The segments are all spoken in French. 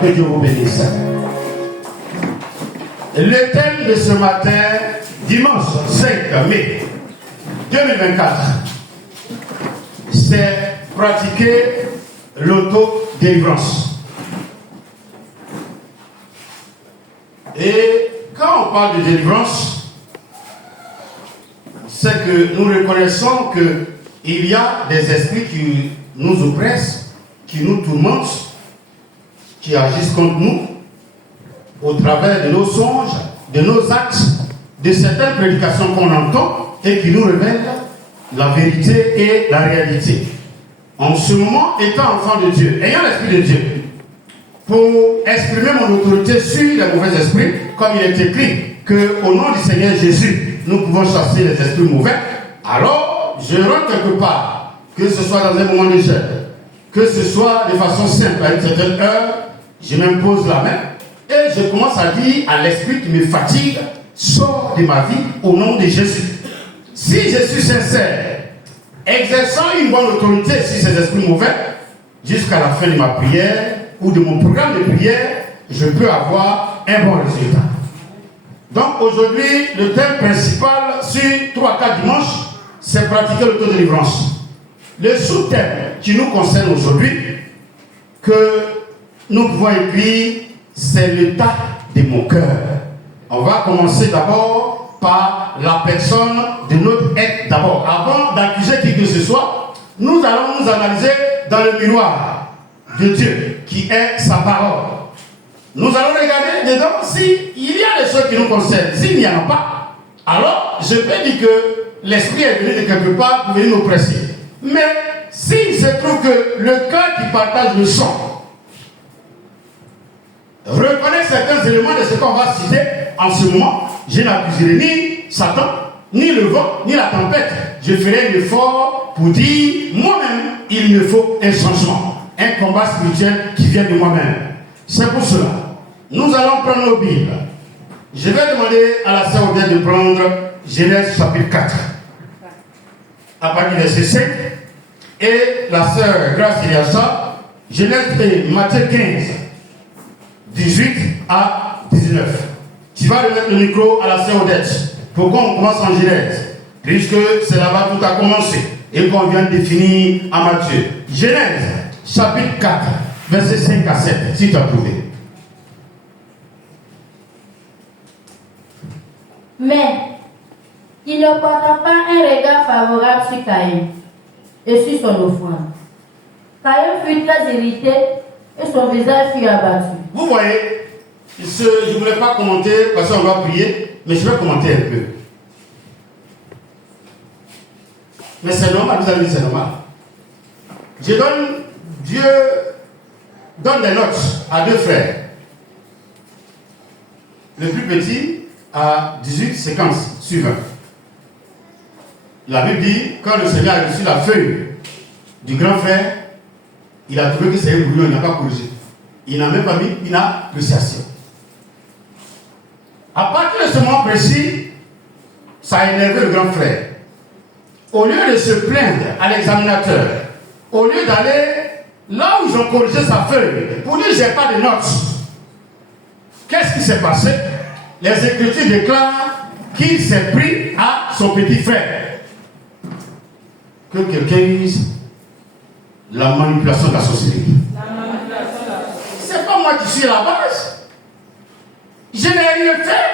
Que Dieu vous bénisse. Le thème de ce matin, dimanche 5 mai 2024, c'est pratiquer l'autodélivrance. Et quand on parle de délivrance, c'est que nous reconnaissons qu'il y a des esprits qui nous oppressent, qui nous tourmentent, qui agissent contre nous au travers de nos songes, de nos actes, de certaines prédications qu'on entend et qui nous révèlent la vérité et la réalité. En ce moment, étant enfant de Dieu, ayant l'Esprit de Dieu, pour exprimer mon autorité sur les mauvais esprits, comme il est écrit qu'au nom du Seigneur Jésus, nous pouvons chasser les esprits mauvais, alors je rentre quelque part, que ce soit dans un moment de jeûne, que ce soit de façon simple, à une certaine heure, je m'impose la main et je commence à dire à l'esprit qui me fatigue, sors de ma vie au nom de Jésus. Si je suis sincère, exerçant une bonne autorité sur ces esprits mauvais, jusqu'à la fin de ma prière ou de mon programme de prière, je peux avoir un bon résultat. Donc aujourd'hui, le thème principal sur 3-4 dimanches, c'est pratiquer l'autodélivrance. Le sous-thème qui nous concerne aujourd'hui, que nous pouvons écrire, c'est l'état de mon cœur. On va commencer d'abord par la personne de notre être d'abord. Avant d'accuser qui que ce soit, nous allons nous analyser dans le miroir de Dieu, qui est sa parole. Nous allons regarder dedans s'il y a des choses qui nous concernent. S'il n'y en a pas, alors je peux dire que l'esprit est venu de quelque part pour venir nous presser. Mais s'il se trouve que le cœur qui partage le sang reconnaît certains éléments de ce qu'on va citer en ce moment, je n'accuserai ni Satan, ni le vent, ni la tempête. Je ferai un effort pour dire moi-même, il me faut un changement, un combat spirituel qui vient de moi-même. C'est pour cela, nous allons prendre nos Bibles. Je vais demander à la sœur Odette de prendre Genèse chapitre 4, à partir du verset 5, et la sœur Grace Eliassa, Genèse Matthieu 15, 18 à 19. Tu vas remettre le micro à la sœur Odette pour qu'on commence en Genèse, puisque c'est là-bas tout a commencé et qu'on vient de définir à Matthieu. Genèse chapitre 4, verset 5 à 7, si tu as trouvé. Mais il ne porta pas un regard favorable sur Caïn et sur son offrande. Caïn fut très irrité et son visage fut abattu. Vous voyez, je ne voulais pas commenter parce qu'on va prier, mais je vais commenter un peu. Mais c'est normal, vous avez dit c'est normal. Dieu donne des notes à deux frères. Le plus petit a 18 séquences suivantes. La Bible dit, quand le Seigneur a reçu la feuille du grand frère, il a trouvé que c'est un brouillon, il n'a pas corrigé. Il n'a même pas mis une appréciation. À partir de ce moment précis, ça a énervé le grand frère. Au lieu de se plaindre à l'examinateur, au lieu d'aller là où ils ont corrigé sa feuille, pour dire j'ai pas de notes, qu'est-ce qui s'est passé? Les Écritures déclarent qu'il s'est pris à son petit frère. Que quelqu'un dise la manipulation de la société. C'est pas moi qui suis à la base. Je n'ai rien fait.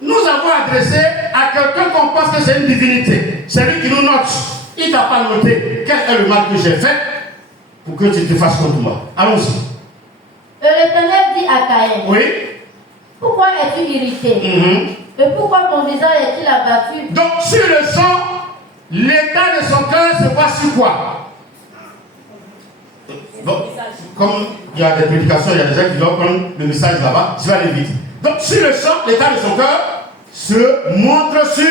Nous avons adressé à quelqu'un qu'on pense que c'est une divinité. C'est lui qui nous note. Il ne t'a pas noté quel est le mal que j'ai fait pour que tu te fasses contre moi. Allons-y. L'Éternel dit à Caïn, oui. Pourquoi es-tu irrité? Et pourquoi ton visage est-il abattu? Donc sur le sang, l'état de son cœur se voit sur quoi? Donc, comme il y a des prédications, il y a des gens qui doivent prendre le message là-bas, je vais aller vite. Donc sur le sang, l'état de son cœur se montre sur...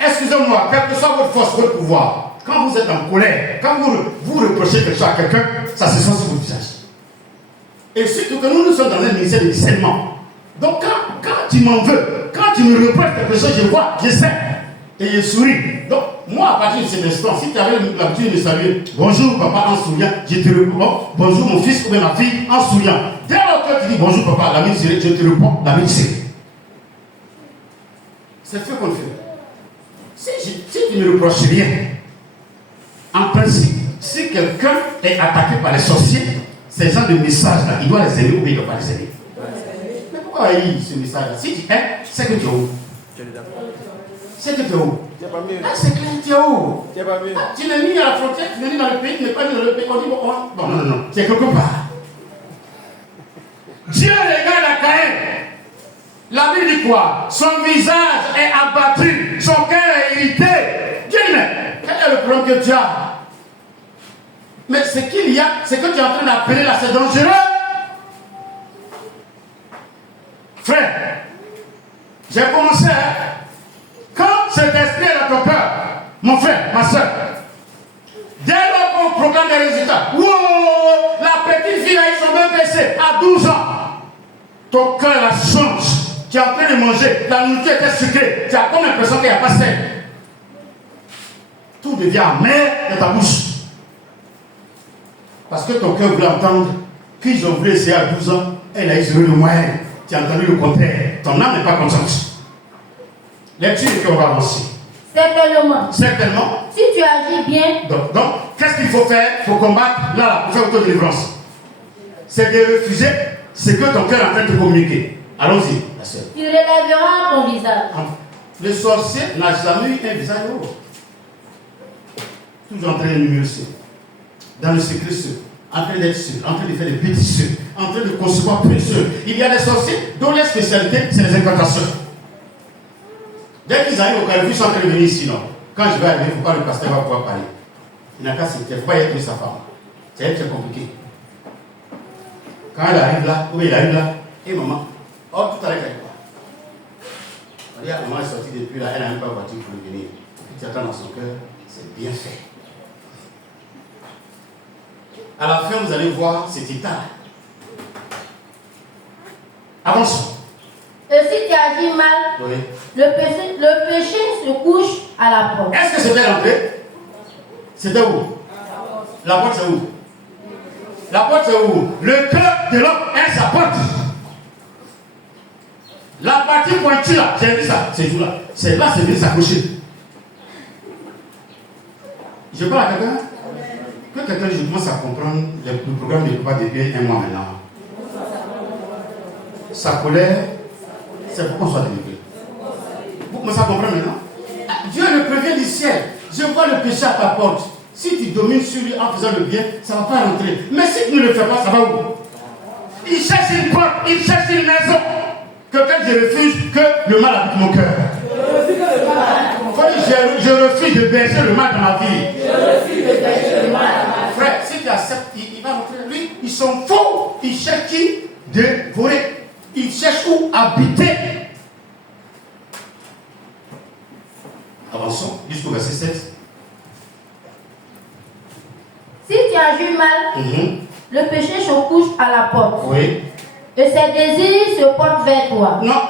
Excusez-moi, quelle que soit votre force, votre pouvoir, quand vous êtes en colère, quand vous reprochez quelque chose à quelqu'un, ça se sent sur votre visage. Et surtout que nous sommes dans un ministère de discernement. Donc quand tu m'en veux, quand tu me reproches quelque chose, je vois, je sais. Et il sourit. Donc, moi, à partir de cet instant, si tu avais l'habitude de saluer, bonjour papa en souriant, je te réponds, bonjour mon fils ou bien ma fille en souriant. Dès lors que tu dis bonjour papa, la je te réponds, la c'est. C'est ce qu'on fait. Si tu ne reproches rien, en principe, si quelqu'un est attaqué par les sorciers, ces gens de messages-là, il doit les aimer ou bien il ne doit pas les aimer. Mais pourquoi il y a ce message-là? Si tu aimes, c'est que tu es où? C'est que tu es où? C'est clair, tu es où? Tu n'es ni à la frontière, tu n'es ni dans le pays, tu n'es pas ni dans le pays. On dit, bon, non, c'est quelque part. Dieu regarde à Caïn. La Bible dit quoi? Son visage est abattu, son cœur est irrité. Dieu dit, mais quel est le problème que tu as? Mais ce qu'il y a, c'est que tu es en train d'appeler là, c'est dangereux. Frère, j'ai commencé, quand cet esprit est dans ton cœur, mon frère, ma soeur, dès lors qu'on proclame des résultats, wow, la petite fille a eu son même PC à 12 ans, ton cœur la change. Tu es en train de manger, la nourriture était sucrée, tu as comme l'impression qu'il n'y a pas sel. Tout devient amer dans ta bouche. Parce que ton cœur voulait entendre qu'ils ont voulu essayer à 12 ans, elle a eu le moyen. Tu as entendu le contraire. Ton âme n'est pas contente. Lecture qu'on va avancer. Certainement. Certainement. Si tu agis bien. Donc qu'est-ce qu'il faut faire? Il faut combattre là, pour faire autodélivrance. C'est de refuser ce que ton cœur est en train de te communiquer. Allons-y, la sœur. Tu relèveras ton visage. Le sorcier n'a jamais eu un visage haut. Toujours en train de numéroter. Dans le secret seul. En train d'être seul. En train de faire des bêtises seuls. En train de concevoir plus seul. Il y a des sorciers dont la spécialité, c'est les incantations. Dès qu'ils arrivent au Cameroun, ils sont en train de venir ici, non. Quand je vais arriver, il ne faut pas le pasteur va pouvoir parler. Il n'a qu'à se taire. Il ne faut pas y être sa femme. C'est très compliqué. Quand elle arrive là, ou il arrive là, et maman, oh, tout à l'heure, elle quoi? Regarde, maman est sortie depuis là, elle n'a même pas voiture pour venir. Et puis tu attends dans son cœur, c'est bien fait. À la fin, vous allez voir cet état. Avançons. Et si tu agis mal, Oui. le péché se couche à la porte. Est-ce que c'était l'entrée? C'était où? La porte c'est où? La porte c'est où? Le cœur de l'homme est sa porte. La partie pointue là, j'ai vu ça, ces jours-là. C'est là, c'est venu s'accrocher. Je parle à quelqu'un? Que quelqu'un, je commence à comprendre le programme ne peut pas depuis un mois maintenant. Sa colère, c'est pour qu'on soit délivré. Vous commencez à comprendre maintenant? Dieu le prévient du ciel. Je vois le péché à ta porte. Si tu domines sur lui en faisant le bien, ça ne va pas rentrer. Mais si tu ne le fais pas, ça va où? Il cherche une porte, il cherche une maison. Quelqu'un je refuse que le mal habite mon cœur. Je refuse de bercer le mal dans ma vie. Frère, si tu acceptes, il va rentrer. Lui, ils sont faux. Ils cherchent qui? Dévorer. Ils cherchent où habiter. Avançons jusqu'au verset 7. Si tu agis mal, le péché se couche à la porte. Oui. Et ses désirs se portent vers toi. Non,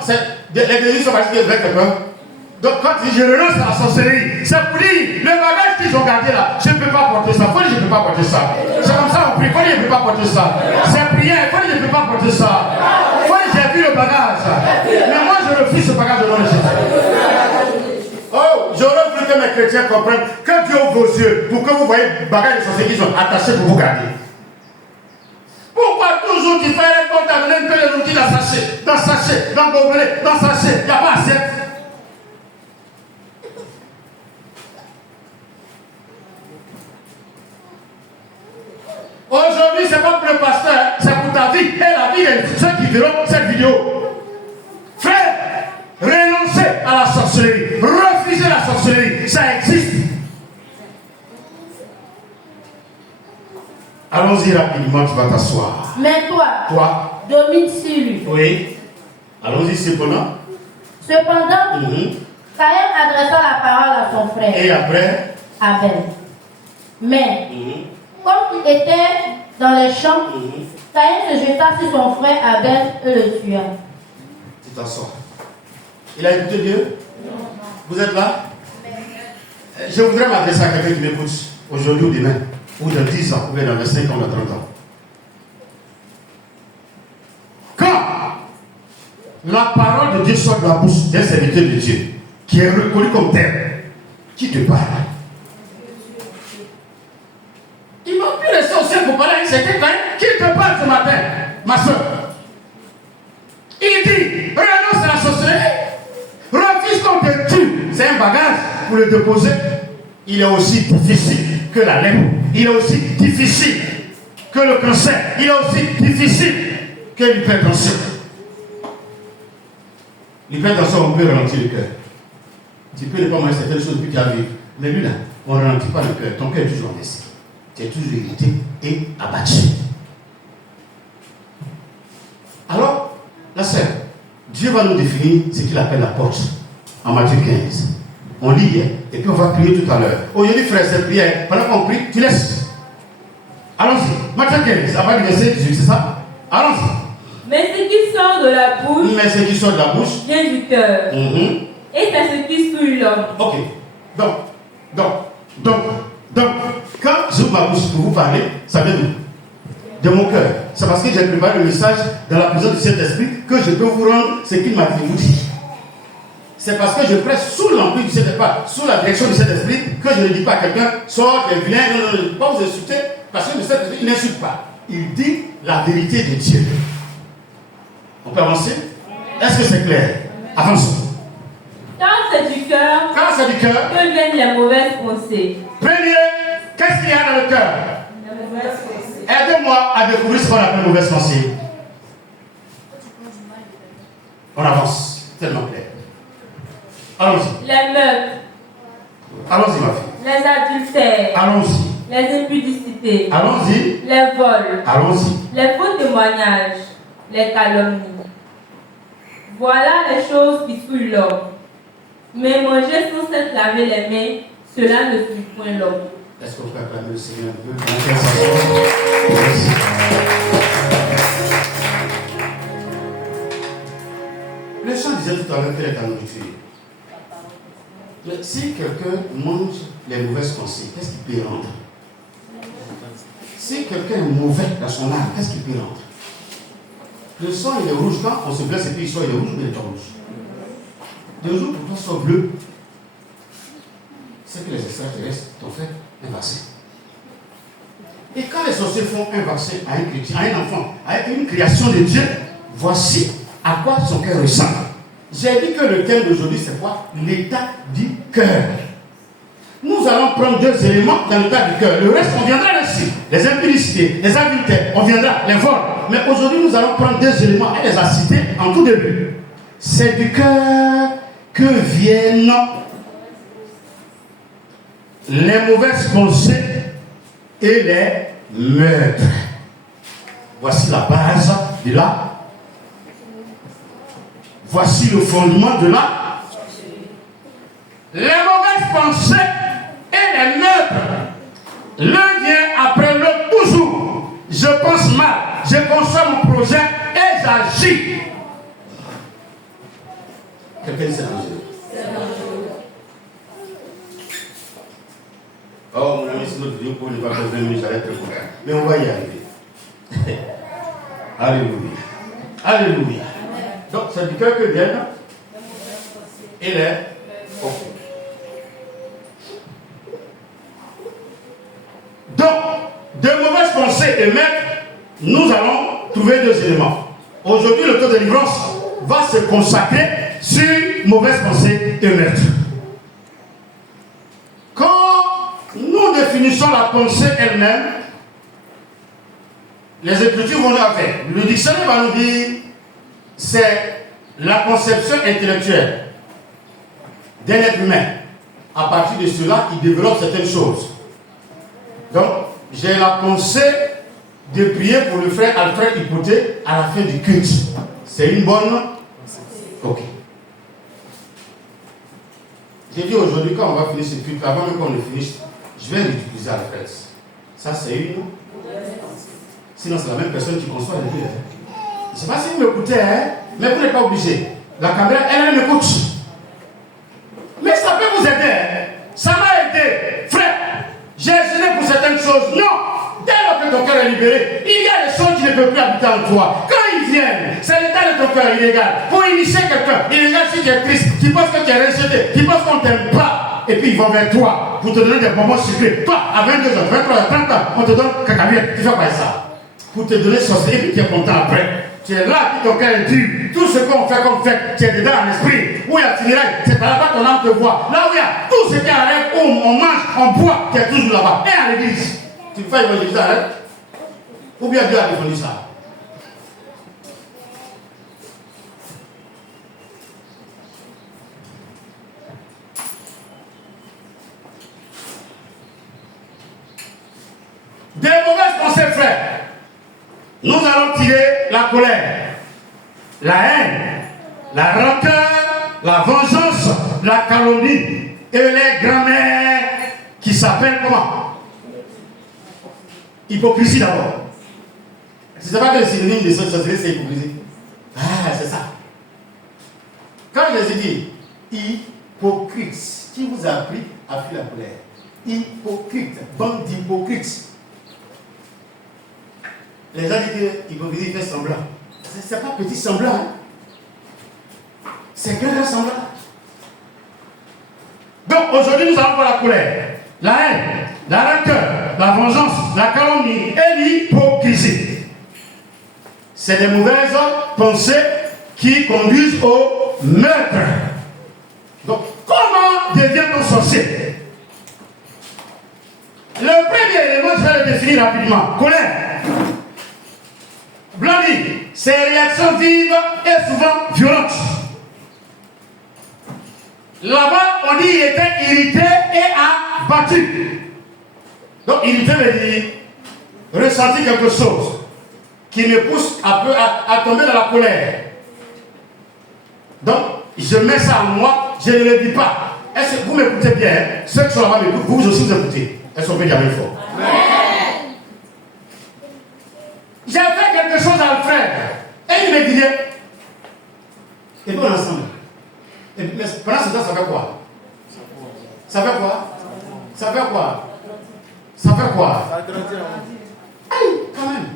les désirs sont partis vers quelqu'un. Donc quand je renonce à la sorcellerie, c'est pour dire, le bagage qu'ils ont gardé là, je ne peux pas porter ça. Faut dire, je ne peux pas porter ça. C'est comme ça on prie, faut dire, je ne peux pas porter ça. C'est prière, faut dire, je ne peux pas porter ça. Faut dire, j'ai vu le bagage. Mais moi je refuse ce bagage de mon Jésus. Oh, j'aurais voulu que mes chrétiens comprennent que Dieu ouvre vos yeux pour que vous voyez le bagage de sorcellerie qui sont attachés pour vous garder. Pourquoi toujours tu fais un compte à donner un peu de nourriture dans sachet, dans gobelet, dans sachet, il n'y a pas assez. Aujourd'hui, ce n'est pas pour le pasteur, c'est pour ta vie et la vie de ceux qui verront cette vidéo. Frère, renoncez à la sorcellerie, refusez la sorcellerie, ça existe. Allons-y rapidement, tu vas t'asseoir. Mais toi, domine sur lui. Oui. Allons-y cependant. Cependant, Caïn adressa la parole à son frère. Et après? Abel. Mais, comme il était dans les champs, Caïn se jeta sur son frère Abel et le tua. Tu t'assois. Il a écouté Dieu? Vous êtes là? Je voudrais m'adresser à quelqu'un qui m'écoute aujourd'hui ou demain, ou dans 10 ans, ou bien dans 25 ans, ou dans 30 ans. Quand la parole de Dieu sort de la bouche d'un serviteur de Dieu, qui est reconnu comme tel, qui te parle? Il m'a pu rester au ciel pour parler à un certain quand qui te parle ce matin, ma soeur. Il dit, renonce à la sorcellerie, refuse qu'on te tue. C'est un bagage pour le déposer. Il est aussi difficile que la lèpre. Il est aussi difficile que le cancer. Il est aussi difficile que l'hypertension. L'hypertension, on peut ralentir le cœur. Tu peux ne pas manger certaines choses que tu as vécues. Mais lui là, on ne ralentit pas le cœur. Ton cœur est toujours endessé. Tu es toujours irrité et abattu. Alors, la sœur, Dieu va nous définir ce qu'il appelle la porte. En Matthieu 15. On lit, et puis on va prier tout à l'heure. Aujourd'hui, frère, cette prière, pendant qu'on prie, tu laisses. Allons-y. Matthieu 15, à partir du verset 18, c'est ça? Allons-y. Mais ce qui sort de la bouche, Mais ce qui sort de la bouche vient du cœur. Et c'est ce qui souille l'homme. Ok. Donc, quand j'ouvre ma bouche pour vous parler, ça vient de mon cœur. C'est parce que j'ai préparé le message dans la présence du Saint-Esprit que je peux vous rendre ce qu'il m'a dit vous dire. C'est parce que je prêche sous l'emprise du Saint-Esprit, sous la direction du Saint-Esprit, que je ne dis pas à quelqu'un, sort, tu es vilain, non, je ne peux pas vous insulter, parce que le Saint-Esprit, il n'insulte pas. Il dit la vérité de Dieu. On peut avancer? Est-ce que c'est clair? Avance. Quand c'est du cœur, que viennent les mauvaises pensées. Premier, qu'est-ce qu'il y a dans le cœur? Les mauvaises pensées. Aidez-moi à découvrir ce qu'on appelle mauvaise pensée. On avance, tellement clair. Allons-y. Les meurtres. Allons-y, ma fille. Les adultères. Allons-y. Les impudicités. Allons-y. Les vols. Allons-y. Les faux témoignages. Les calomnies. Voilà les choses qui souillent l'homme. Mais manger sans s'être laver les mains, cela ne souille point l'homme. Est-ce qu'on peut acclamer le Seigneur un peu? Merci. Le chant disait tout à l'heure quelle est ta nourriture. Mais si quelqu'un mange les mauvaises pensées, qu'est-ce qu'il peut rendre? Si quelqu'un est mauvais dans son âme, qu'est-ce qu'il peut rendre? Le sang il est rouge, quand on se blesse et puis il sort, il est rouge, mais il est pas rouge. De jour pour toi soit bleu, c'est que les extraterrestres t'ont fait un vaccin. Et quand les sorciers font un vaccin à un chrétien, à un enfant, à une création de Dieu, voici à quoi son cœur ressemble. J'ai dit que le thème d'aujourd'hui, c'est quoi? L'état du cœur. Nous allons prendre deux éléments dans l'état du cœur. Le reste, on viendra là-dessus. Les impudicités, les adultères, on viendra, les vols. Mais aujourd'hui, nous allons prendre deux éléments. Elle les a cités en tout début. C'est du cœur que viennent les mauvaises pensées et les meurtres. Voici la base de la. Voici le fondement de la. Les mauvaises pensées et les meurtres. L'un vient après l'autre toujours. Je pense mal, je conçois mon projet et j'agis. Quelqu'un dit c'est dangereux. Oh mon ami, c'est notre vidéo pour ne pas faire 20 minutes, j'arrête le contraire. Mais on va y arriver. Alléluia. Alléluia. Donc c'est du cœur que viennent et les. Okay. Donc, de mauvaises pensées et maîtres, nous allons trouver deux éléments. Aujourd'hui, le taux de délivrance va se consacrer sur mauvaises pensées et maîtres. Quand nous définissons la pensée elle-même, les Écritures vont nous faire. Le dictionnaire va nous dire c'est la conception intellectuelle d'un être humain. À partir de cela, il développe certaines choses. Donc, j'ai la pensée de prier pour le frère Alfred Hypothé à la fin du culte. C'est une bonne. Ok. J'ai dit aujourd'hui, quand on va finir ce culte, avant même qu'on le finisse, je vais l'utiliser Alfred. Ça, c'est une. Sinon, c'est la même personne qui conçoit les deux. Je ne sais pas si vous m'écoutez, hein, mais vous n'êtes pas obligé. La caméra, elle m'écoute. Mais ça peut vous aider. Ça m'a aidé. libéré. Il y a des choses qui ne peuvent plus habiter en toi. Quand ils viennent, c'est l'état de ton cœur illégal. Pour initier quelqu'un, illégal si tu es triste, qui pense que tu es rejeté, qui pense qu'on ne t'aime pas. Et puis ils vont vers toi pour te donner des bonbons sucrés. Toi, à 22 ans, 23 ans, 30 ans, on te donne cacahuète. Tu fais quoi ça? Pour te donner sorcier, et puis tu es content après. Tu es là, puis ton cœur est dur. Tout ce qu'on fait comme fait, tu es dedans en esprit. Où il y a Tinirai, c'est là-bas ton âme te voit. Là où il y a tout ce qui arrête, où on mange, on boit, tu es toujours là-bas. Et à l'église, tu fais évangéliser, arrête. Ou bien Dieu a défendu ça. Des mauvaises pensées, frères. Nous allons tirer la colère, la haine, la rancœur, la vengeance, la calomnie et les grammaires qui s'appellent comment? Hypocrisie d'abord. Je ne sais pas que le synonyme de cette sorcellerie, c'est hypocrisie. Ah, c'est ça. Quand Jésus dit hypocrite, qui vous a appris à fuir la colère? Hypocrite, bande d'hypocrites. Les gens disent que l'hypocrisie fait semblant. Ce n'est pas petit semblant. Hein? C'est grand semblant. Donc aujourd'hui, nous allons voir la colère, la haine, la rancœur, la vengeance, la calomnie et l'hypocrisie. C'est des mauvaises pensées qui conduisent au meurtre. Donc, comment devient-on sorcier? Le premier élément, je vais le définir rapidement. Colère. Blondie, c'est réactions vives et souvent violentes. Là-bas, on dit qu'il était irrité et abattu. Donc, irrité veut dire ressentir quelque chose qui me pousse à tomber dans la colère. Donc, je mets ça en moi, je ne le dis pas. Est-ce que vous m'écoutez bien? Ceux qui sont là-bas m'écoutent, vous aussi vous écoutez. Est-ce qu'on peut dire fort? J'ai fait quelque chose à Alfred. Et il me disait. Et puis on est ensemble. Et puis, pendant ce temps, ça fait quoi? Ça fait quoi? Ça fait quoi? Ça fait quoi? Aïe, quand même.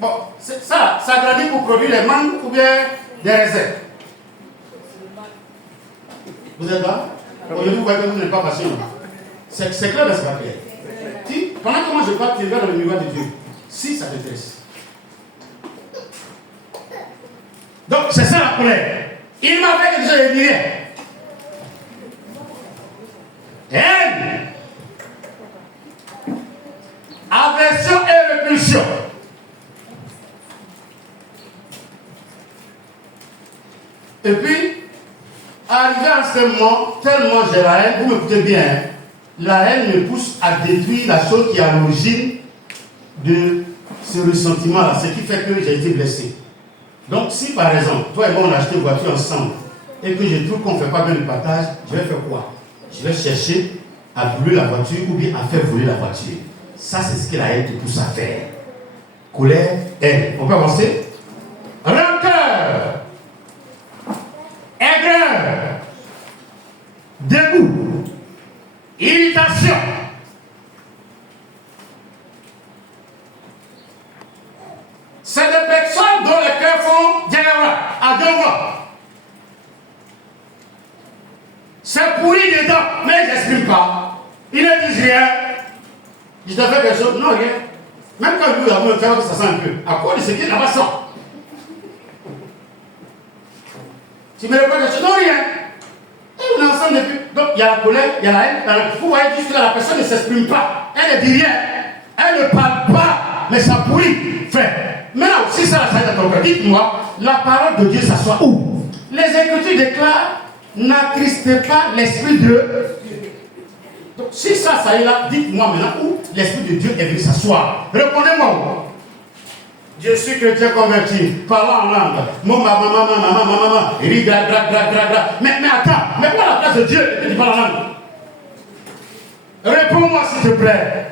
Bon, ça grandit pour produire les mangues ou bien des raisins. Vous êtes là? Aujourd'hui, vous voyez que vous n'êtes pas patient. C'est clair, n'est-ce pas clair? Pendant que moi je parle, tu regardes dans le miroir de Dieu. Si ça t'intéresse. Donc, c'est ça la colère. Il m'a fait quelque chose de dire. Haine, aversion et répulsion. Et puis, arrivé à ce moment, tellement j'ai la haine, vous m'écoutez bien, hein, la haine me pousse à détruire la chose qui est à l'origine de ce ressentiment-là, ce qui fait que j'ai été blessé. Donc, si par exemple, toi et moi on a acheté une voiture ensemble et que je trouve qu'on ne fait pas bien le partage, je vais faire quoi? Je vais chercher à brûler la voiture ou bien à faire voler la voiture. Ça, c'est ce que la haine te pousse à faire. Colère, haine. On peut avancer? Rancœur, aigreur, dégoût, irritation. C'est des personnes dont les cœurs font diarrhée à deux voix. C'est pourri dedans, mais ils n'expriment pas. Ils ne disent rien. Je te fais quelque chose, non, rien. Même quand vous avez un cœur, ça sent un peu. À cause de ce qui est là-bas sent. Tu me réponds quelque chose, non, rien. Et on est ensemble depuis. Donc il y a la colère, il y a la haine. Vous voyez juste là, la personne ne s'exprime pas. Elle ne dit rien. Elle ne parle pas, mais ça pourrit. Frère. Maintenant, si ça va dans ton cœur, dites-moi, la parole de Dieu s'assoit où? Les Écritures déclarent, n'attristez pas l'Esprit de Dieu. Donc, si ça est là, dites-moi maintenant où l'Esprit de Dieu est venu s'asseoir. Répondez-moi où? Je suis chrétien converti, parlant en langue. Maman, mais attends, mais quoi la place de Dieu et tu parles en langue? Réponds-moi s'il te plaît.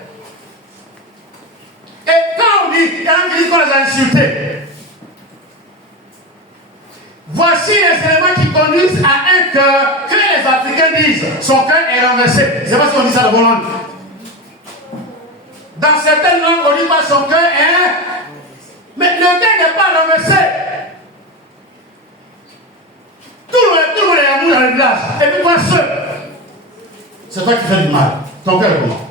Et quand on dit, il y a un qui dit qu'on les a insultés. Voici les éléments qui conduisent à un cœur que les Africains disent, son cœur est renversé. Je ne sais pas si on dit ça de bon langue. Dans certaines langues, on dit pas son cœur est. Mais le cœur n'est pas renversé. Tout le monde est amour dans le village. Et puis toi seul. C'est toi qui fais du mal. Ton cœur est comment?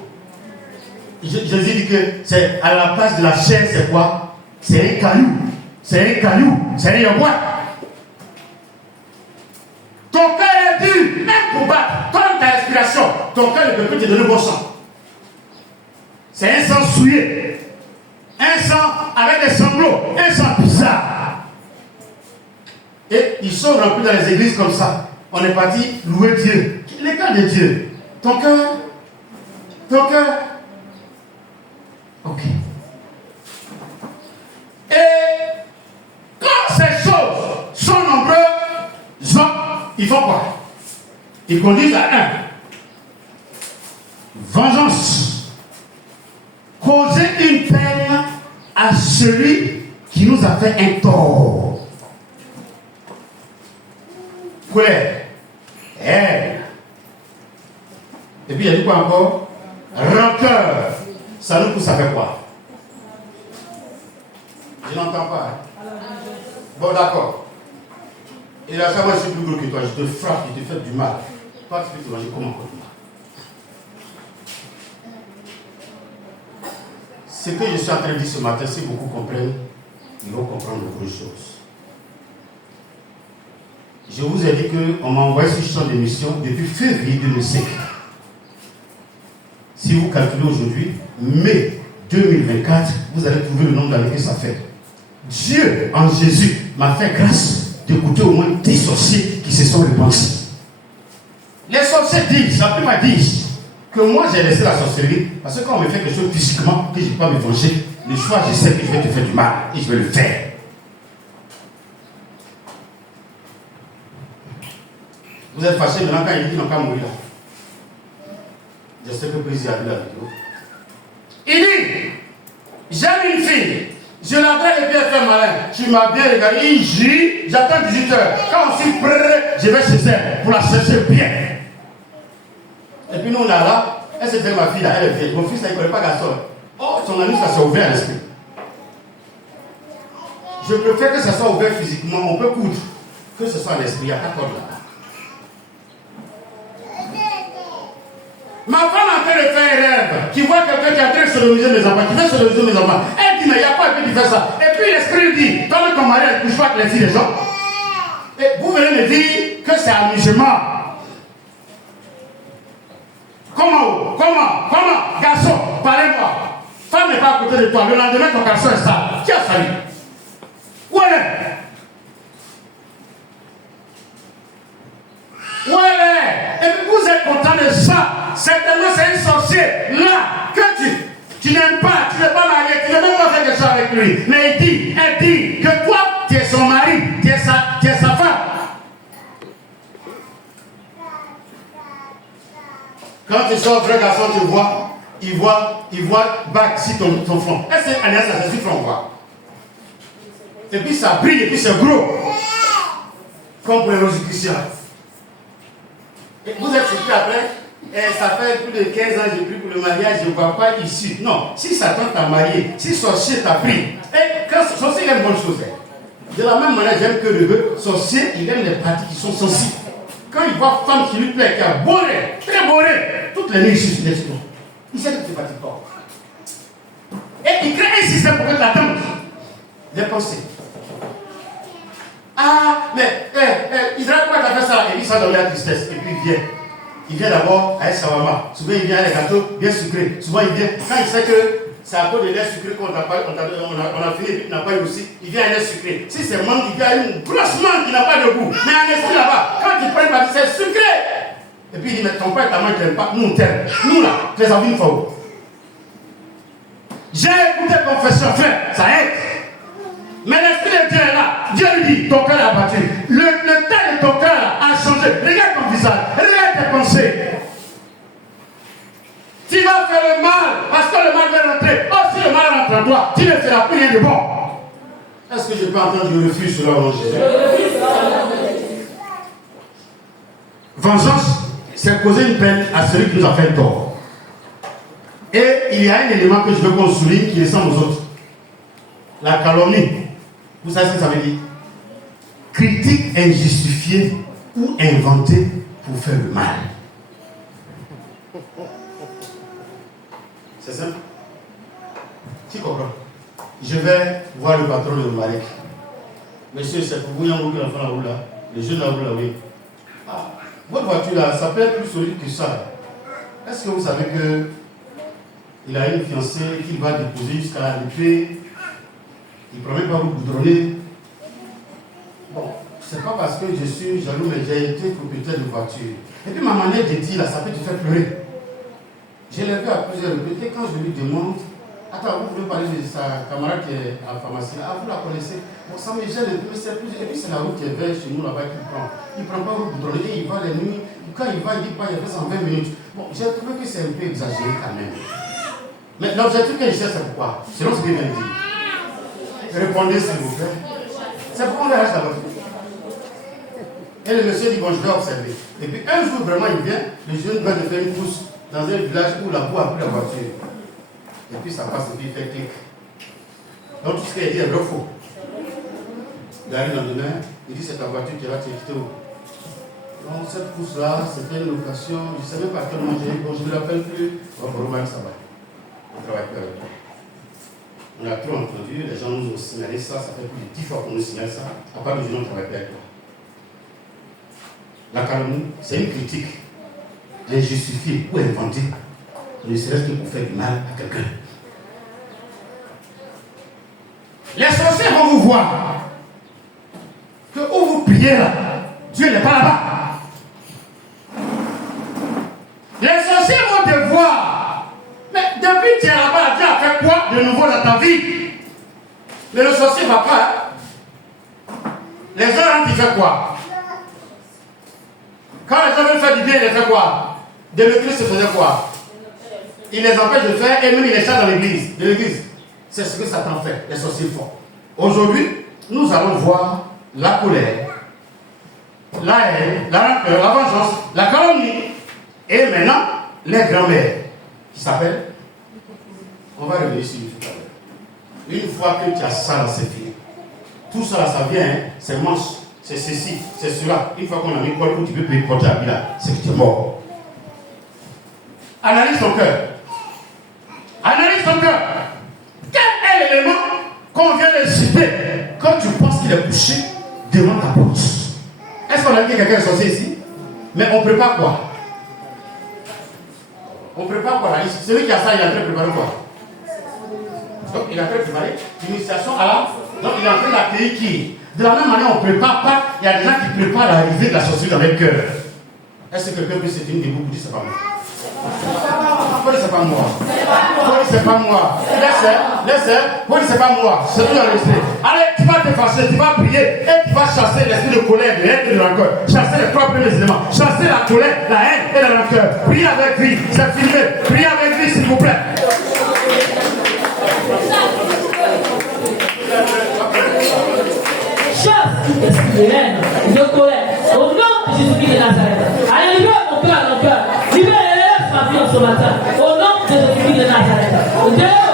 Jésus dit que c'est à la place de la chair, c'est quoi? C'est un caillou. C'est un caillou. C'est un bois. Ton cœur est dur, improbable. Comme ta respiration, ton cœur ne peut plus te donner bon sang. C'est un sang souillé. Un sang avec des sanglots. Un sang bizarre. Et ils sont remplis dans les églises comme ça. On est parti louer Dieu. Les cœurs de Dieu. Ton cœur. Ton cœur. Ok. Et quand ces choses sont nombreuses, ils font quoi? Ils conduisent à un. Vengeance. Causer une peine à celui qui nous a fait un tort. Colère. Haine. Et puis il y a dit quoi encore? Rancœur. Ça nous pousse à faire quoi? Je n'entends pas. Bon, d'accord. Et là, ça, moi, je suis plus gros que toi. Je te frappe, je te fais du mal. Toi, tu peux te manger comment encore du mal? Ce que je suis en train de dire ce matin, si beaucoup comprennent, ils vont comprendre beaucoup de choses. Je vous ai dit qu'on m'a envoyé ce champ d'émission depuis février 2005. Si vous calculez aujourd'hui, mai 2024, vous allez trouver le nombre d'années que ça fait. Dieu, en Jésus, m'a fait grâce d'écouter au moins 10 sorciers qui se sont repentis. Les sorciers disent, la plupart disent, que moi j'ai laissé la sorcellerie, parce que quand on me fait quelque chose physiquement, que je ne peux pas me venger, le choix, je sais que je vais te faire du mal, et je vais le faire. Vous êtes fâché maintenant quand il dit qu'ils n'ont qu'à mourir là. Je sais que Brice a vu la vidéo. Il dit, j'aime une fille, je la drague et puis elle fait malin. Tu m'as bien regardé, il gît, j'attends 18 heures. Quand on s'y prête, je vais chez elle pour la chercher bien. Et puis nous on est là, elle se fait ma fille là, elle est vieille. Mon fils là, il ne connaît pas garçon. Oh, son ami ça s'est ouvert à l'esprit. Je préfère que ça soit ouvert physiquement, on peut coudre. Que ce soit à l'esprit, il n'y a pas de là. Ma femme est en train de faire un rêve, qui voit quelqu'un qui est en train de sodomiser mes enfants, qui veut sodomiser mes enfants. Elle dit, mais il n'y a pas que tu fais ça. Et puis l'esprit dit, toi ton mari ne couche pas avec les filles des gens. Et vous venez me dire que c'est amusement. Comment? Garçon, parlez-moi. Femme n'est pas à côté de toi. Le lendemain, ton garçon est sale. Qui a sali? Où elle est? Où elle est? Et puis vous êtes content de ça. Certainement, c'est un sorcier là que tu n'aimes pas, tu n'es pas marié, tu n'as même pas fait quelque chose avec lui. Mais elle dit que toi, tu es son mari, tu es sa femme. Quand tu sors, vrai garçon, tu vois, il voit back si ton front. Est-ce que Alliance, ça c'est front quoi? Et puis ça brille, et puis c'est gros. Comme pour les Rosicruciens. Et vous êtes surpris après? Et ça fait plus de 15 ans que j'ai pris pour le mariage, je ne vois pas ici. Non, si Satan t'a marié, si sorcier t'a pris, et quand sorcier il aime bonne chose. De la même manière, j'aime que le bœuf, sorcier, il aime les parties qui sont sensibles. Quand il voit femme qui lui plaît, qui a beau rêve, très beau rêve, toutes les nuits ici sur l'exploit, il sait que tu ne fatigues pas. Et il crée un système pour que tu attendes. Les pensées. Ah, mais Israël, pourquoi tu as fait ça? Et il s'en donne la tristesse. Et puis il vient. Il vient d'abord avec shawarma. Souvent il vient avec les gâteaux bien sucrés. Souvent il vient, quand il sait que c'est à cause de lait sucré qu'on a fini et qu'il n'a pas eu aussi, il vient un lait sucré. Si c'est mangue, il vient une grosse mangue qui n'a pas de goût. Mais un esprit là-bas, quand il prend une c'est sucré. Et puis il dit, mais ton père et ta mère ne t'aiment pas. Nous on t'aime. Nous là, tu les as vus une fois. J'ai écouté confession, frère, ça aide. Mais l'esprit de Dieu est là. Dieu lui dit, ton cœur a battu. Le teint de ton cœur a changé. Regarde ton visage, regarde tes pensées. Tu vas faire le mal parce que le mal va rentrer. Oh, si le mal rentre en toi, tu ne feras plus rien de bon. Est-ce que je peux entendre du refus sur leur nom Jésus? Vengeance, c'est causer une peine à celui qui nous a fait tort. Et il y a un élément que je veux qu'on souligne qui ressemble aux autres. La calomnie. Vous savez ce que ça veut dire? Critique injustifiée ou inventée pour faire le mal. C'est simple. Tu comprends? Je vais voir le patron de Marek. Monsieur, c'est pour vous, il y a beaucoup d'enfants là-haut là. Les jeunes là-haut là, oui. Ah, votre voiture là, ça peut être plus solide que ça. Est-ce que vous savez que il a une fiancée qu'il va déposer jusqu'à l'épée? Il ne promet pas vous goudronner. Bon, c'est pas parce que je suis jaloux, mais j'ai été propriétaire de voiture. Et puis ma manière de dire là, ça peut te faire pleurer. Je l'ai vu à plusieurs reprises. Quand je lui demande, attends, vous voulez parler de sa camarade qui est à la pharmacie? Ah, vous la connaissez? Bon, ça me gêne un peu, mais c'est plus. Et puis c'est la route qui est vers chez nous là-bas qu'il prend. Il ne prend pas vous goudronner, il va les nuits. Quand il va, il dit pas, il fait ça en 20 minutes. Bon, j'ai trouvé que c'est un peu exagéré quand même. Mais l'objectif que je cherche, c'est pourquoi? Selon ce qu'il vient de dire. Répondez s'il vous plaît. C'est pourquoi on le reste la voiture. Et le monsieur dit, bon, je vais observer. Et puis un jour, vraiment, il vient, le jeune va de faire une course dans un village où la boue a pris la voiture. Et puis ça passe et puis il fait clic. Donc tout ce qu'il a dit est vrai ou faux. Il arrive dans le lendemain, il dit, c'est ta voiture qui va te quitter où? Donc cette course-là, c'était une location, je ne savais pas à quel moment j'ai eu, bon, je ne me rappelle plus. Bon, pour Romain, ça va. On travaille plus avec toi. On a trop entendu, les gens nous ont signalé ça, ça fait plus de 10 fois qu'on nous signale ça. À part nous, on ne travaille plus avec toi. La calomnie, c'est une critique injustifiée ou inventée, ne serait-ce que pour faire du mal à quelqu'un. Les sorciers vont vous voir que où vous priez là, Dieu n'est pas là-bas. Les sorciers vont te voir. Mais depuis que tu es là-bas, Dieu a fait quoi de nouveau dans ta vie? Mais le sorcier ne va pas. Hein? Les gens, ils font quoi? Quand les gens veulent faire du bien, ils les font quoi? Démétrius se faisait quoi? Il les empêche de faire et même il les chasse dans l'église. De l'église. C'est ce que Satan fait, les sorciers font. Aujourd'hui, nous allons voir la colère, la haine, la vengeance, la calomnie et maintenant les grands-mères qui s'appellent. On va revenir sur tout à l'heure. Une fois que tu as ça dans cette vie, tout ça là, ça vient, hein, c'est manche, c'est ceci, c'est cela. Une fois qu'on a mis quoi, tu peux payer porter la vie là, c'est que tu es mort. Analyse ton cœur. Analyse ton cœur. Quel est l'élément qu'on vient de citer quand tu penses qu'il est couché devant ta porte? Est-ce qu'on a dit que quelqu'un est sorti ici? Mais on prépare quoi? On prépare quoi là? Celui qui a ça, il est en train de préparer quoi? Donc il est en train de préparer l'initiation à la. Donc il est en train d'accueillir qui? De la même manière, on ne prépare pas. Il y a des gens qui préparent l'arrivée de la sorcellerie dans leur cœur. Est-ce que quelqu'un peut se tenir debout pour dire c'est pas moi? Pourquoi c'est pas moi? Pourquoi c'est pas moi? Laisse, pourquoi c'est pas moi? C'est tout enregistré. Allez, tu vas te fâcher, tu vas prier et tu vas chasser l'esprit de colère, de haine et de rancœur. Chasser les trois premiers éléments. Chasser la colère, la haine et la rancœur. Priez avec lui, c'est filmé. Priez avec lui, s'il vous plaît. Chasse tout esprit de haine, de colère. Au nom de Jésus-Christ de Nazareth. Allez, libère mon cœur, mon cœur. Libère et élève ma vie ce matin. Au nom de Jésus-Christ de Nazareth. Libère.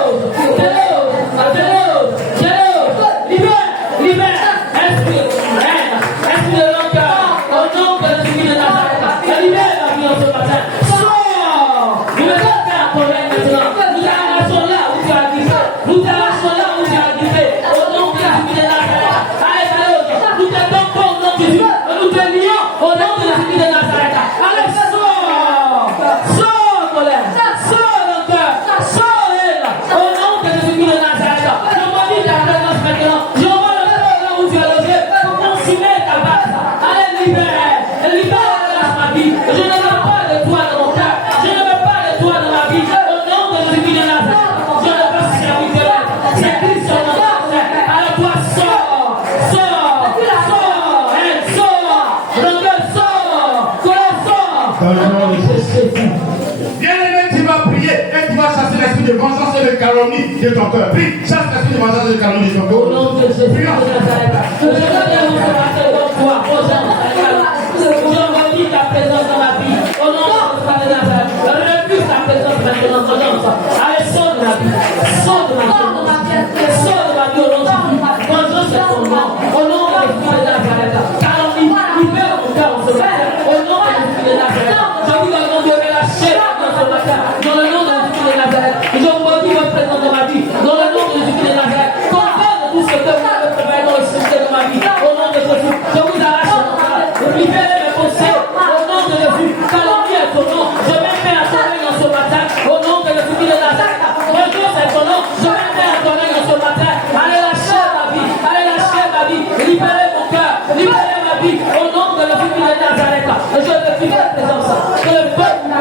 Esprit de haine, esprit de rancœur. Au nom de Jésus-Christ de Nazareth. Libère ma vie ce matin. Sors. Nous ne sommes pas en colère maintenant. Nous arrachons là où tu as glissé. Nous arrachons là où tu as glissé. Au nom de Jésus-Christ de Nazareth. Allez, nous te tombons au nom de Jésus. Nous te lions au nom de Jésus-Christ de Nazareth. Allez, sors, colère. Sors, rancœur. Sors, haine. Au nom de Jésus-Christ de Nazareth. Je maudis ta présence maintenant. Je vois le feu là où tu es logé pour consumer ta base. Allez, libère ma vie. Je ne veux pas de toi dans mon cœur. Je ne veux pas de toi dans ma vie. Au nom de Jésus-Christ de Nazareth. Je ne veux pas servir. C'est Christ sur notre terre. Alors toi, sors. Haine, sors. Rancœur, sors. Colère, sors. Bien-aimé, tu vas prier et tu vas chasser l'esprit de vengeance et de calomnie de ton cœur. Prie, chasse l'esprit de vengeance et de calomnie de ton cœur. Au nom de Jésus de Nazareth. Je veux bien vous faire devant toi. Je redis ta présence dans ma vie. Au nom de Jésus de Nazareth. Je refuse ta présence maintenant.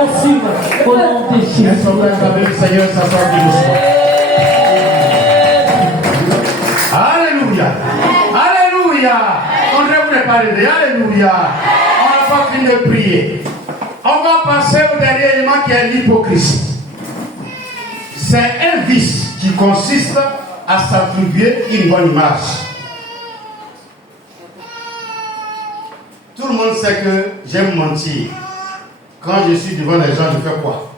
consume au nom de Jésus. Est-ce qu'on peut acclamer le Seigneur s'asseoir plus doucement? Alléluia. Alléluia. On devrait vous parler. Alléluia. On n'a pas fini de prier. On va passer au dernier élément qui est l'hypocrisie. C'est un vice qui consiste à s'attribuer une bonne image. Tout le monde sait que j'aime mentir. Quand je suis devant les gens, je fais quoi?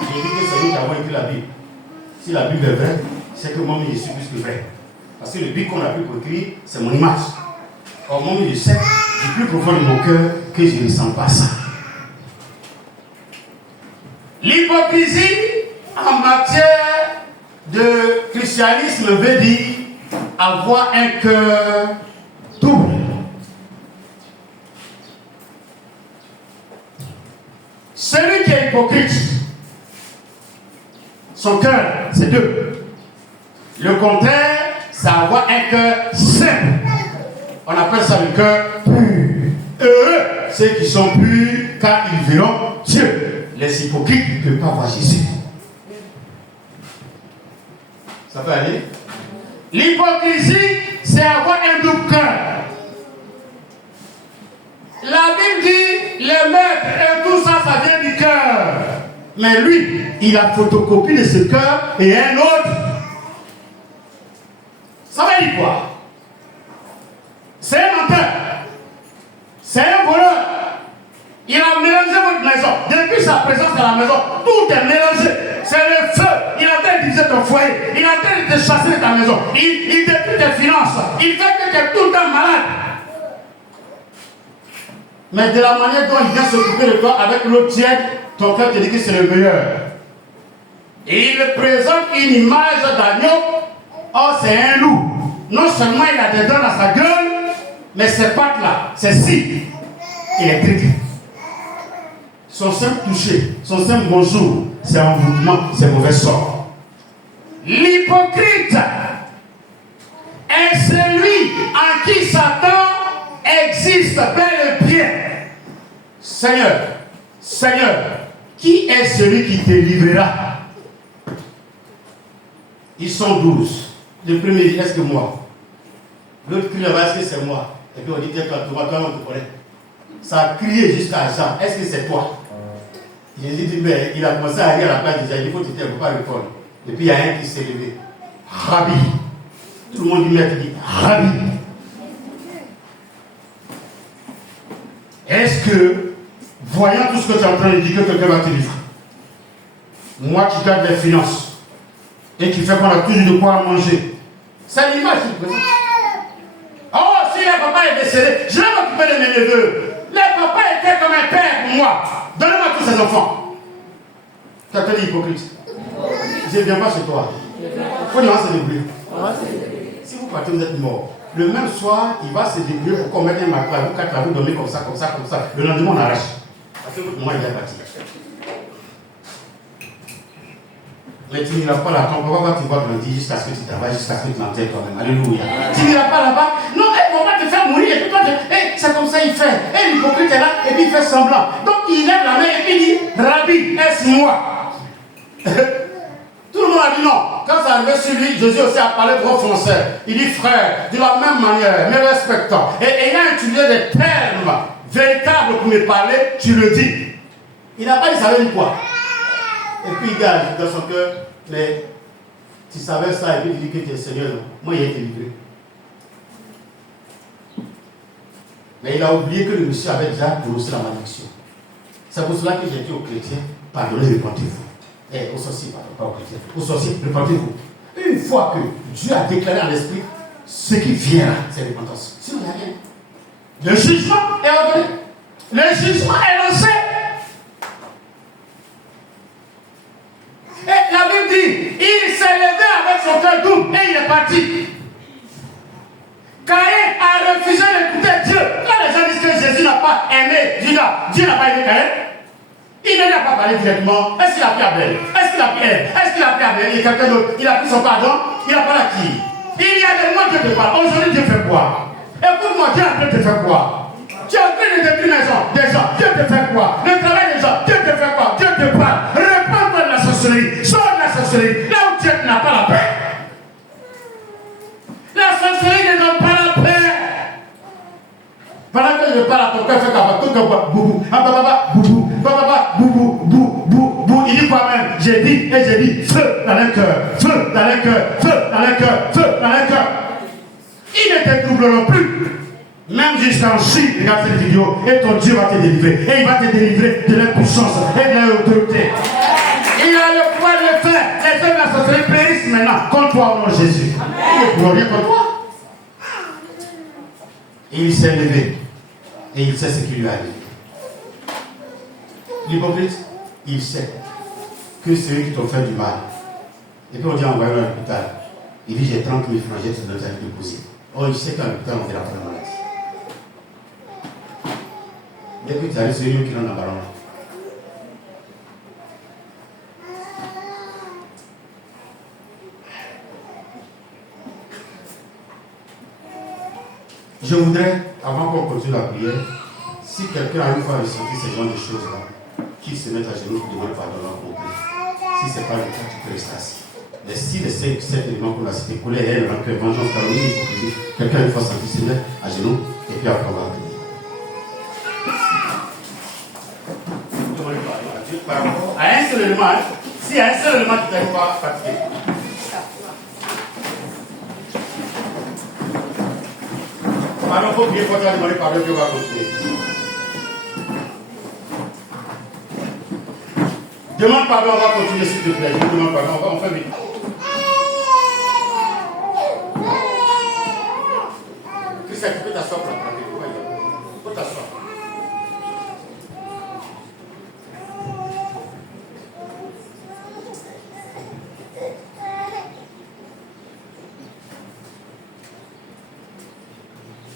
Je dis que c'est nous qui avons écrit la Bible. Si la Bible est vraie, c'est que moi, je suis plus que vrai. Parce que le but qu'on a pu pour écrire, c'est mon image. Or, moi, je sais du plus profond de mon cœur que je ne sens pas ça. L'hypocrisie en matière de christianisme veut dire avoir un cœur double. Celui qui est hypocrite, son cœur, c'est deux. Le contraire, c'est avoir un cœur simple. On appelle ça le cœur pur. Heureux ceux qui sont purs, car ils verront Dieu. Les hypocrites ne peuvent pas voir Jésus. Ça peut aller? L'hypocrisie, c'est avoir un double cœur. La Bible dit, les maîtres et tout ça, ça vient du cœur. Mais lui, il a photocopie de ce cœur et un autre. Ça veut dire quoi? C'est un menteur. C'est un voleur. Il a mélangé votre maison. Depuis sa présence à la maison, tout est mélangé. C'est le feu. Il a train de diviser ton foyer. Il a train de te chasser de ta maison. Il détruit tes finances. Il fait que tu es tout le temps malade. Mais de la manière dont il vient s'occuper de toi avec l'eau tiède, ton cœur te dit que c'est le meilleur. Et il présente une image d'agneau. Oh, c'est un loup. Non seulement il a des dents dans sa gueule, mais ses pattes là, c'est si électrique. Son simple toucher, son simple bonjour, c'est envoûtement, c'est mauvais sort. L'hypocrite est celui en qui Satan existe bel et bien. Seigneur, Seigneur, qui est celui qui te livrera? Ils sont 12. Le premier dit, est-ce que moi? L'autre crie là-bas, est-ce que c'est moi? Et puis on dit, toi, on te connaît. Ça a crié jusqu'à Jean, est-ce que c'est toi? Jésus dit, mais il a commencé à rire à la place déjà, il faut que tu ne peux pas répondre. Et puis il y a un qui s'est levé. Rabbi. Tout le monde dit, maître, dit, Rabbi. Est-ce que, voyant tout ce que tu es en train de dire, que quelqu'un va te livrer? Moi qui garde les finances et qui fait qu'on a toujours de quoi à manger, c'est l'image qui te présente. Oh, si le papa est décédé, je vais m'occuper de mes neveux. Le papa était comme un père pour moi. Donnez-moi tous ces enfants. Tu as dit hypocrite. Je ne viens pas chez toi. Il faut dire se débrouiller. Si vous partez, vous êtes mort. Le même soir, il va se débrouiller pour qu'on mette un matelas, vous quatre, vous dormez comme ça, comme ça, comme ça. Le lendemain, on arrache. Parce que votre maman, il est parti. Mais tu n'iras pas là-bas. Pourquoi tu vas grandir jusqu'à ce que tu travailles, jusqu'à ce que tu l'enterres toi-même? Alléluia. Tu n'iras pas là-bas. Non, ils ne vont pas te faire mourir. Et puis toi, c'est comme ça il fait. Et l'hypocrite est là, et puis il fait semblant. Donc il lève la main et puis il dit, Rabbi, est-ce moi? Tout le monde a dit non. Quand ça arrivait sur lui, Jésus aussi a parlé trop français. Il dit, frère, de la même manière, me respectant. Et ayant utilisé des termes véritables pour me parler, tu le dis. Il n'a pas dit, ça veut dire quoi? Et puis il gage dans son cœur, mais tu savais ça et puis tu dis que tu es Seigneur, non? Moi, il a été livré. Mais il a oublié que le monsieur avait déjà prononcé la malédiction. C'est pour cela que j'ai dit aux chrétiens, pardonnez, repentez-vous. Et aux sorciers, pardon, pas aux chrétiens. Aux sorciers, repentez-vous. Une fois que Dieu a déclaré en l'esprit, ce qui vient là, c'est repentance. Sinon, il n'y a rien. Le jugement est ordonné. Le jugement est lancé. Et la Bible dit, il s'est levé avec son cœur double et il est parti. Caïn a refusé d'écouter Dieu. Quand les gens disent que Jésus n'a pas aimé Judas, Dieu n'a pas aimé Caïn. Il ne lui a pas parlé directement. Est-ce qu'il a pris Abel? Est-ce qu'il a pris Ève? Est-ce qu'il a pris Abel et quelqu'un d'autre? Il a pris son pardon? Il n'a pas la qui? Il y a des moments Dieu te parle. Aujourd'hui, Dieu fait quoi? Écoute-moi, Dieu est en train de te faire quoi? Tu es en train de détruire les gens, des gens. Dieu te fait quoi? Le travail disant, Dieu te fait quoi? Dieu te parle. Répands-toi de la sorcellerie. Sors de la sorcellerie. Là où Dieu n'a pas la paix. La sorcellerie ne donne pas la paix. Pendant que je parle à ton cœur, fais comme tout comme boubou. Boubou. Boubou. Il dit quoi même? J'ai dit et j'ai dit feu dans le cœur. Feu dans le cœur. Feu dans le cœur. Feu dans le cœur. Ils ne te troubleront plus. Même jusqu'en Chine, regarde cette vidéo, et ton Dieu va te délivrer. Et il va te délivrer de l'impuissance et de l'autorité. Il a le pouvoir de le faire. Les hommes de la sorcellerie périssent maintenant contre toi au nom de Jésus. Il ne pourra rien contre toi. Et il s'est levé. Et il sait ce qui lui arrive. L'hypocrite, il sait que c'est eux qui t'ont fait du mal. Et puis on dit envoyez-le à l'hôpital. Il dit j'ai 30 000 francs, j'ai tout notre déposé. Oh, il sait qu'à l'hôpital on verra pas la maladie. Dès que tu arrives, c'est eux qui l'ont dans le ballon. Je voudrais, avant qu'on continue la prière, si quelqu'un a une fois ressenti ce genre de choses-là, qu'il se mette à genoux pour demander pardon à mon Père. Si ce n'est pas le cas, tu peux rester assis. Les 6 de 7 éléments qu'on a cités, colère, haine, rancœur, vengeance, calomnie, hypocrisie, quelqu'un une fois senti se mettre à genoux et puis après on va prier. Demandez pardon à Dieu par rapport à un seul élément. Si à un seul élément tu n'arrives pas à fatiguer. Alors, il faut prier pour toi, demander pardon, Dieu va continuer. Demande pardon, on va continuer s'il te plaît. Je demande pardon, on fait vite. Christian, tu peux t'asseoir pour la pratique. Il faut t'asseoir.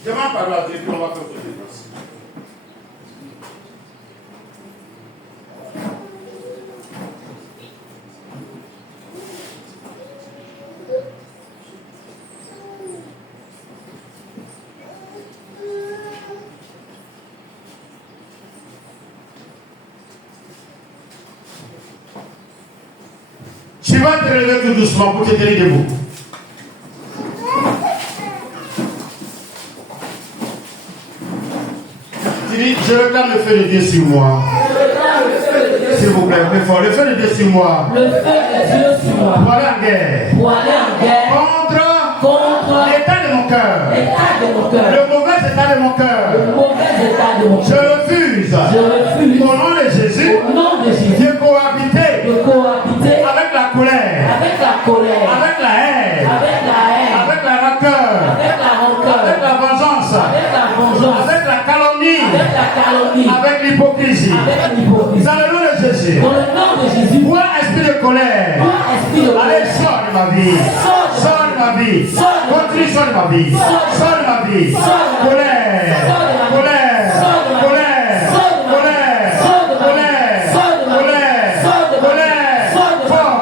Demande pardon à Dieu, puis on va continuer. Tu vas te relever tout doucement pour te tenir debout. Tu dis, je réclame le feu de Dieu sur moi. S'il vous plaît, plus fort. Le feu de Dieu sur moi. Le feu de Dieu sur moi. Pour aller en guerre. Pour aller en guerre. Contre l'état de mon cœur. L'état de mon cœur. Le mauvais état de mon cœur. Le mauvais état de mon cœur. Je refuse. Je refuse. Au nom de Jésus. Au nom de Jésus. De cohabiter. De cohabiter. Avec la colère. Avec la colère. Avec la haine. Avec la haine. Avec la rancœur. Avec la rancœur. Avec la vengeance. Avec la vengeance. Avec la calomnie. Avec la calomnie. Avec l'hypocrisie. Avec l'hypocrisie. Dans le nom de Jésus. Dans le nom de Jésus. Toi, esprit de colère. Toi, esprit de Allez, colère. sors de ma vie. Sors de ma vie. Continue, sors de ma vie. Sors de ma vie. Colère. Colère. Colère. Colère. Colère. Colère. Colère. Fort.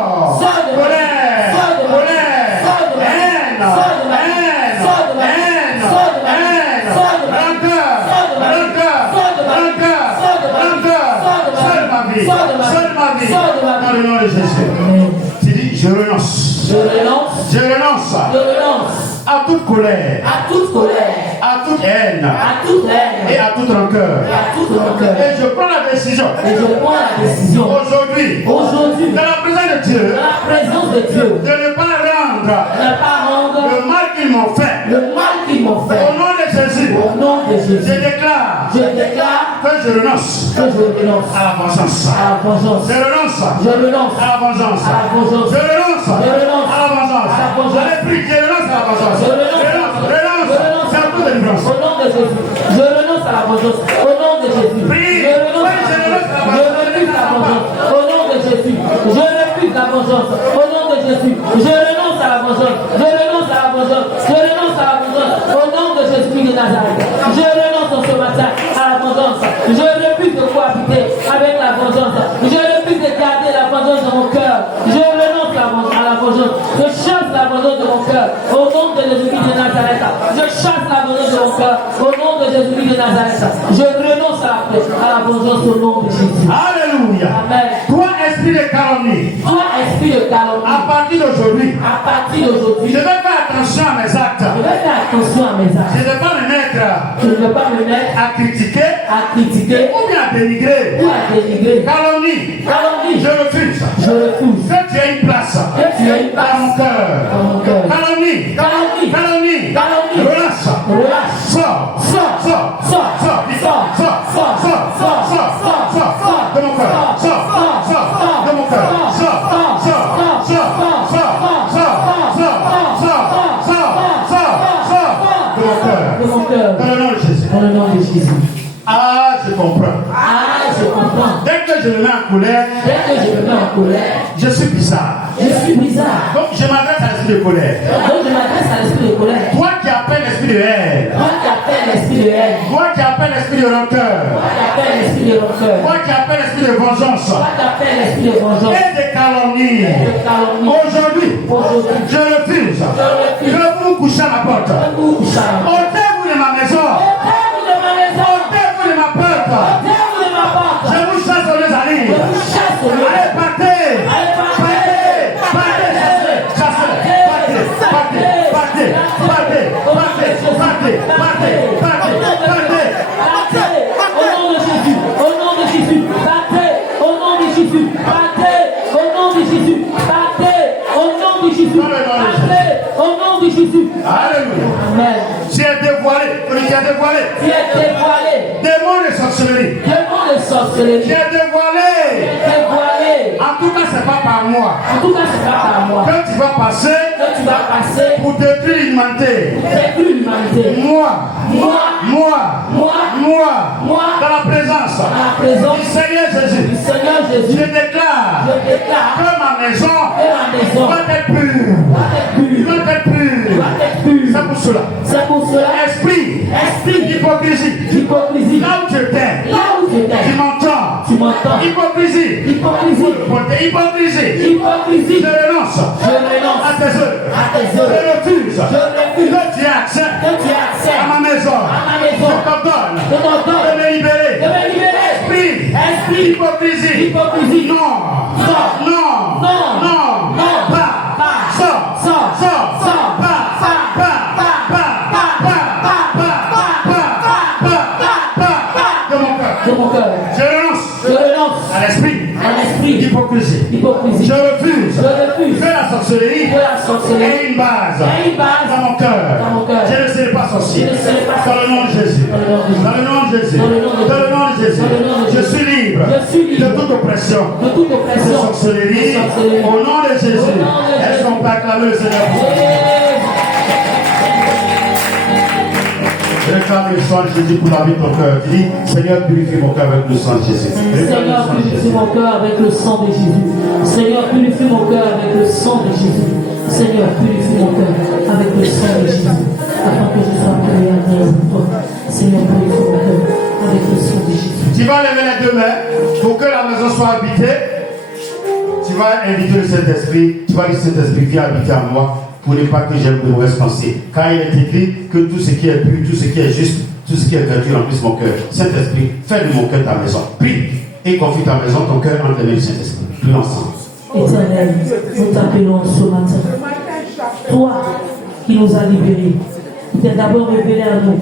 Colère. Colère. Haine. Haine. Haine. Haine. Rancœur. Rancœur. Rancœur. Rancœur. Sors de ma vie. Sors de ma vie. Dans le nom de Jésus. Tu dis, je renonce. Je renonce. Je renonce Je renonce à toute colère, à toute colère, à toute haine à toute haine et à toute rancœur. et à toute rancœur. Et je prends la décision Et je prends la décision aujourd'hui, aujourd'hui, dans la présence de Dieu, dans la présence de Dieu, de ne pas rendre de ne pas rendre le mal qu'ils m'ont fait. le mal qu'ils m'ont fait. Au nom de Jésus, Au nom de je Jésus, déclare je déclare que je renonce que je renonce à la vengeance. à la vengeance. Je renonce Je renonce à la vengeance. à la vengeance. Je renonce Je renonce à la vengeance. à la vengeance. Allez, prie, je renonce à la vengeance. Je renonce. Renonce. C'est un peu de délivrance. Au nom de Jésus, je renonce à la vengeance. Au nom de Jésus, Prie. je renonce à la vengeance. Je refuse la vengeance. Au nom de Jésus, je refuse la vengeance. Au nom de Jésus, je renonce à la vengeance. Je renonce à la vengeance. Je renonce à la vengeance. Au nom de Jésus de Nazareth, je renonce ce matin à la vengeance. Je refuse de cohabiter avec la vengeance. Je refuse de garder la vengeance dans mon cœur. Je renonce à la vengeance. Je chasse la vengeance de mon cœur. Au nom de Jésus de Nazareth, je chasse la vengeance de mon cœur. Au nom de de Jésus-Christ de Nazareth, je renonce à la vengeance au nom de Jésus. Alléluia. Amen. Toi, esprit de calomnie, Toi, esprit de calomnie, à partir d'aujourd'hui, à partir d'aujourd'hui, je vais faire attention à mes actes. je vais faire attention à mes actes. Je ne vais pas me mettre Je ne vais pas me mettre à critiquer à critiquer ou bien à dénigrer. ou à dénigrer. Calomnie, Calomnie, je refuse. je refuse. Que tu aies une place Que tu aies une dans mon place cœur. dans mon cœur. Calomnie, Calomnie, calomnie, calomnie, relâche, relâche, sors, sors, sors, sors, sors, sors, sors, sors, sors, sors, sors, sors, sors, sors, de mon cœur, sors, sors, de mon cœur, sors, sors, sors, sors, sors, de mon cœur. de mon cœur. Dans le nom de Jésus. Dans le nom de Jésus. Ah, je comprends. Ah, je comprends. Dès que je me mets en colère, Dès que je me mets en colère, je suis bizarre. je suis bizarre. Donc je m'adresse à l'esprit de colère. Donc je m'adresse à l'esprit de colère. Toi qui appelles l'esprit de haine, Toi qui appelles l'esprit de haine, toi qui appelles l'esprit de rancœur, toi qui appelles l'esprit de rancœur, toi qui appelles l'esprit de vengeance toi qui appelles l'esprit de vengeance, et de calomnie, de calomnie, aujourd'hui, aujourd'hui, je refuse refuse. que vous couchez à ma porte. vous couchez. Ôtez-vous de ma maison, Ôtez-vous de ma maison, ôtez-vous de ma porte. ôtez-vous de ma porte. Je vous chasse au lieu Je d'aller. vous chasse au lieu. Allez, partez, Allez, partez, partez, chassez, partez, partez, partez, partez, partez, partez, partez, partez, partez. Partez au nom de Jésus, au nom de Jésus, partez au nom de Jésus, partez au nom de Jésus, partez au nom de Jésus, partez au nom de Jésus. Alléluia. Amen. Tu es dévoilé, tu es dévoilé. Tu es dévoilé, Démon de sorcellerie, démon de tu sorcellerie, es dévoilé. dévoilé. En tout cas, c'est pas par moi En tout cas, c'est pas par moi que tu vas passer que tu vas passer pour détruire l'humanité. c'est plus l'humanité. Moi, Moi, moi, moi, moi, moi, dans la présence dans la présence du Seigneur du Jésus, Seigneur je Jésus, déclare je déclare que ma maison que ma maison doit être pure. doit être pure, Doit être pure. doit être pure. C'est pour cela. C'est pour cela, Esprit d'hypocrisie, l'hypocrisie, là où tu étais, là où tu tu étais, m'entends. tu m'entends. Hypocrisie, Hypocrisie, hypocrisie, hypocrisie, je renonce je renonce à tes œuvres. à tes Je œuvres. refuse Je refuse que tu aies accès que tu aies accès à ma maison. à ma maison. Je t'ordonne Je t'ordonne de me libérer. de me libérer. Esprit, hypocrisie, Hypocrisie, non, Sors. non, Non. non, Non. pas, Pas. sors, Sors. sors, Sors. pas, Pas. pas, Pas. pas, Pas. de mon cœur. De mon cœur, Je renonce je renonce à l'esprit à l'esprit d'hypocrisie. d'hypocrisie. Je refuse Je refuse que la sorcellerie que la sorcellerie ait une base ait une base dans mon cœur. dans mon cœur. Je ne serai pas sorcier. Je ne serai pas Dans le nom de Jésus. Dans le nom de Jésus. Dans le nom de Jésus. Dans le nom de Dans le nom de Jésus. Dans le nom de Je Jésus. suis libre Je suis libre de toute oppression. de toute De oppression, sorcellerie. de sorcellerie. Au nom de Jésus. Au nom de Est-ce Jésus. qu'on peut acclamer le Seigneur pour ça? Je réclame le sang de Jésus pour la vie de ton cœur. Tu dis, Seigneur, purifie mon cœur avec le sang de Jésus. Seigneur, purifie mon cœur avec le sang de Jésus. Seigneur, purifie mon cœur avec le sang de Jésus. Seigneur, purifie mon cœur avec le sang de Jésus. Afin que je sois créé à terre pour toi. Seigneur, purifie mon cœur avec le sang de Jésus. Tu vas lever les deux mains pour que la maison soit habitée. Tu vas inviter le Saint-Esprit. Tu vas dire, Saint-Esprit, viens habiter à moi pour ne pas que j'aie de mauvaises pensées. Car il est écrit que tout ce qui est pur, tout ce qui est juste, tout ce qui est vertu remplisse mon cœur. Saint-Esprit, fais de mon cœur ta maison. Prie et confie ta maison, ton cœur entre les mains du Saint-Esprit. Prie ensemble. Éternel, nous t'appelons ce matin. Toi qui nous as libérés, tu t'es d'abord révélé à nous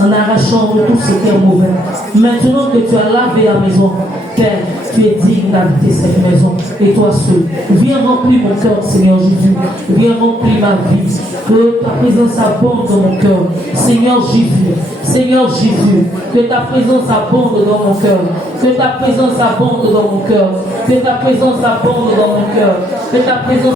en arrachant tout ce qui est mauvais. Maintenant que tu as lavé la maison, Père, tu es digne d'habiter cette maison. Et toi seul, viens remplir mon cœur, Seigneur Jésus. Viens remplir ma vie. Que ta présence abonde dans mon cœur. Seigneur Jésus, Seigneur Jésus, que ta présence abonde dans mon cœur. Que ta présence abonde dans mon cœur. Que ta présence abonde dans mon cœur. Que ta présence